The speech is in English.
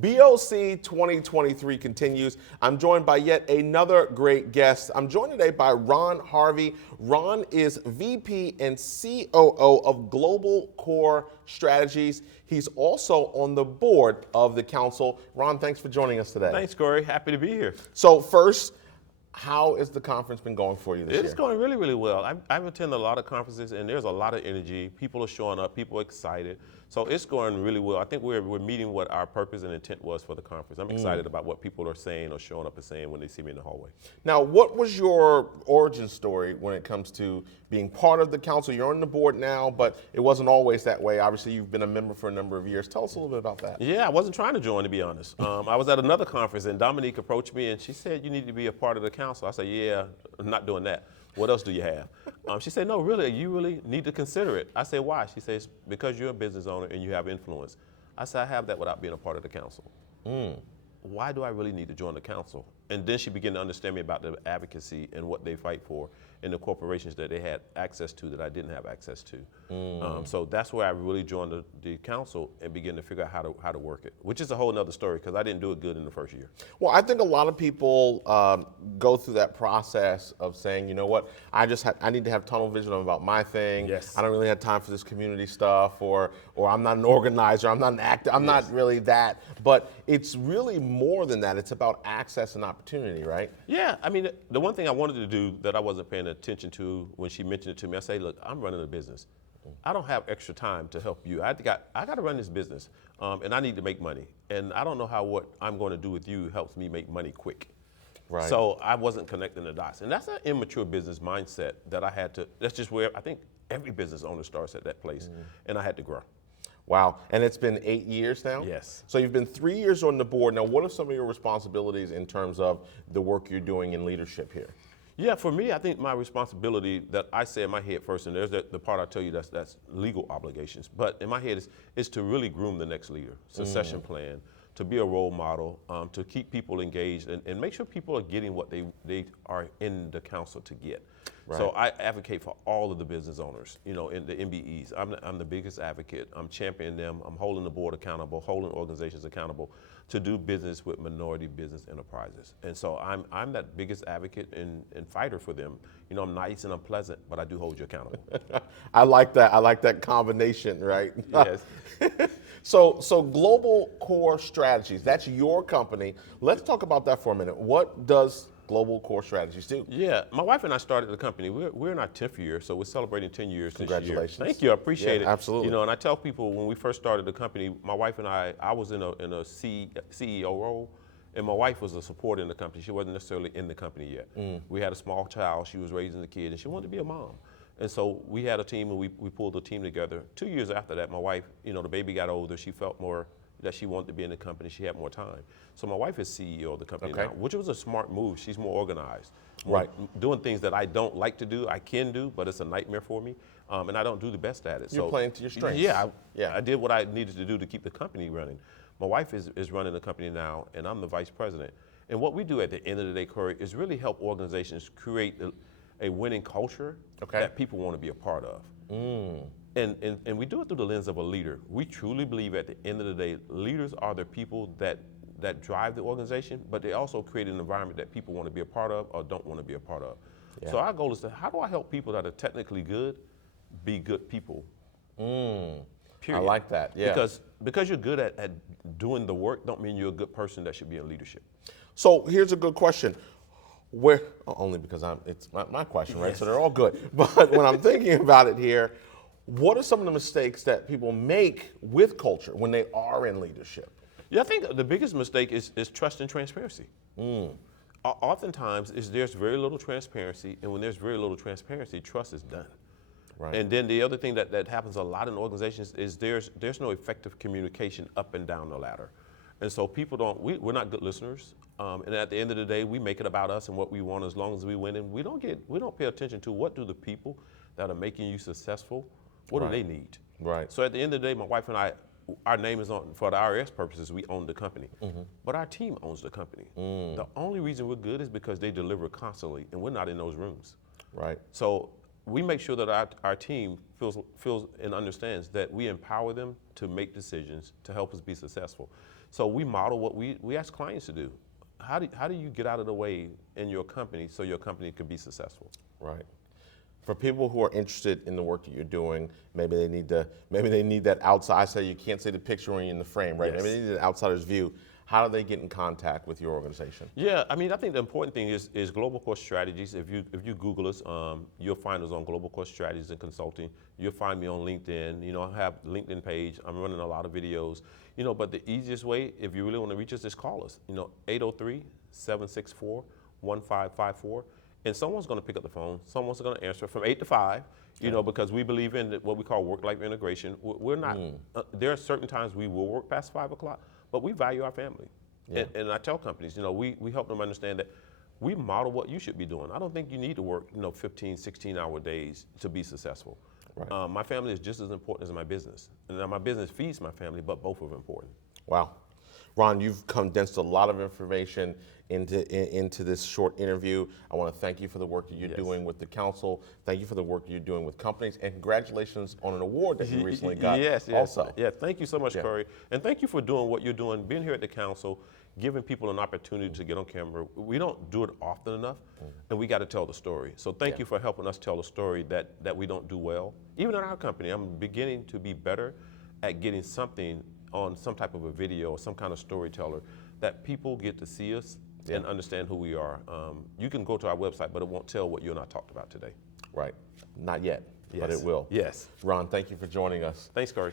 BOC 2023 continues. I'm joined by yet another great guest. I'm joined today by Ron Harvey. Ron is VP and COO of Global Core Strategies. He's also on the board of the council. Ron, thanks for joining us today. Thanks, Cory. Happy to be here. So first, how has the conference been going for you this year? It's going really, really well. I've attended a lot of conferences, and there's a lot of energy. People are showing up. People are excited. So it's going really well. I think we're meeting what our purpose and intent was for the conference. I'm excited about what people are saying or showing up and saying when they see me in the hallway. Now, what was your origin story when it comes to being part of the council? You're on the board now, but it wasn't always that way. Obviously, you've been a member for a number of years. Tell us a little bit about that. Yeah, I wasn't trying to join, to be honest. I was at another conference, and Dominique approached me, and she said, "You need to be a part of the council." I said, "Yeah, I'm not doing that. What else do you have?" She said, "No, really, you really need to consider it." I said, "Why?" She says, "Because you're a business owner and you have influence." I said, "I have that without being a part of the council. Why do I really need to join the council?" And then she began to understand me about the advocacy and what they fight for and the corporations that they had access to that I didn't have access to. So that's where I really joined the council and began to figure out how to work it, which is a whole nother story because I didn't do it good in the first year. Well, I think a lot of people go through that process of saying, you know what, I need to have tunnel vision about my thing. Yes. I don't really have time for this community stuff, or I'm not an organizer, I'm not an actor, I'm not really that. But it's really more than that. It's about access and opportunity, right? Yeah, I mean, the one thing I wanted to do that I wasn't paying attention to when she mentioned it to me, I say, look, I'm running a business. I don't have extra time to help you. I got to run this business, and I need to make money. And I don't know how what I'm going to do with you helps me make money quick. Right. So I wasn't connecting the dots. And that's an immature business mindset that I had to, that's just where I think every business owner starts at that place. And I had to grow. Wow, and it's been 8 years now? Yes. So you've been 3 years on the board. Now, what are some of your responsibilities in terms of the work you're doing in leadership here? Yeah, for me, I think my responsibility that I say in my head first, and there's the part I tell you that's legal obligations, but in my head is to really groom the next leader, succession plan, to be a role model, to keep people engaged and make sure people are getting what they are in the council to get. Right. So I advocate for all of the business owners, you know, in the MBEs. I'm the biggest advocate. I'm championing them. I'm holding the board accountable, holding organizations accountable to do business with minority business enterprises. And so I'm that biggest advocate and fighter for them. You know, I'm nice and I'm pleasant, but I do hold you accountable. I like that. I like that combination, right? Yes. So Global Core Strategies, that's your company. Let's talk about that for a minute. What does Global Core Strategies do? Yeah, my wife and I started the company. We're in our 10th year, so we're celebrating 10 years this year. Congratulations. Thank you, I appreciate it. Absolutely. You know, and I tell people when we first started the company, my wife and I was in a CEO role, and my wife was a supporter in the company. She wasn't necessarily in the company yet. We had a small child, she was raising the kid, and she wanted to be a mom. And so we had a team, and we pulled the team together. 2 years after that, my wife, you know, the baby got older, she felt more that she wanted to be in the company, she had more time. So my wife is CEO of the company now, which was a smart move. She's more organized. Doing things that I don't like to do, I can do, but it's a nightmare for me, and I don't do the best at it. You're playing to your strengths. Yeah, I did what I needed to do to keep the company running. My wife is running the company now, and I'm the vice president. And what we do at the end of the day, Cory, is really help organizations create a winning culture that people want to be a part of. And we do it through the lens of a leader. We truly believe at the end of the day, leaders are the people that drive the organization, but they also create an environment that people want to be a part of or don't want to be a part of. Yeah. So our goal is how do I help people that are technically good be good people? Period. I like that, yeah. Because you're good at doing the work don't mean you're a good person that should be in leadership. So here's a good question. Only because it's my question, right? Yes. So they're all good. But when I'm thinking about it here, what are some of the mistakes that people make with culture when they are in leadership? Yeah, I think the biggest mistake is trust and transparency. Oftentimes, there's very little transparency, and when there's very little transparency, trust is done. Right. And then the other thing that happens a lot in organizations is there's no effective communication up and down the ladder. And so people we're not good listeners. And at the end of the day, we make it about us and what we want as long as we win. And we don't pay attention to what do the people that are making you successful, what do they need? Right. So at the end of the day, my wife and I, our name is on, for the IRS purposes, we own the company. But our team owns the company. The only reason we're good is because they deliver constantly, and we're not in those rooms. Right. So we make sure that our team feels and understands that we empower them to make decisions to help us be successful. So we model what we ask clients to do. How do you get out of the way in your company so your company could be successful? Right. For people who are interested in the work that you're doing, maybe they need that outside. I say you can't see the picture when you're in the frame, right? Yes. Maybe they need an outsider's view. How do they get in contact with your organization? Yeah, I mean, I think the important thing is Global Core Strategies. If you Google us, you'll find us on Global Core Strategies and Consulting. You'll find me on LinkedIn. You know, I have a LinkedIn page. I'm running a lot of videos. You know, but the easiest way, if you really want to reach us, is call us. You know, 803-764-1554. And someone's going to pick up the phone. Someone's going to answer from 8 to 5, you know, because we believe in what we call work-life integration. We're not, there are certain times we will work past 5 o'clock, but we value our family. Yeah. And I tell companies, you know, we help them understand that we model what you should be doing. I don't think you need to work, you know, 15, 16-hour days to be successful. Right. My family is just as important as my business. And now my business feeds my family, but both are important. Wow. Ron, you've condensed a lot of information into this short interview. I want to thank you for the work that you're doing with the council. Thank you for the work you're doing with companies, and congratulations on an award that you recently got. Yes. Also. Yeah, thank you so much, Cory. And thank you for doing what you're doing, being here at the council, giving people an opportunity to get on camera. We don't do it often enough, and we got to tell the story. So thank you for helping us tell the story that we don't do well. Even in our company, I'm beginning to be better at getting something on some type of a video or some kind of storyteller that people get to see us and understand who we are. You can go to our website, but it won't tell what you and I talked about today. Right. Not yet, but it will. Yes. Ron, thank you for joining us. Thanks, Cory.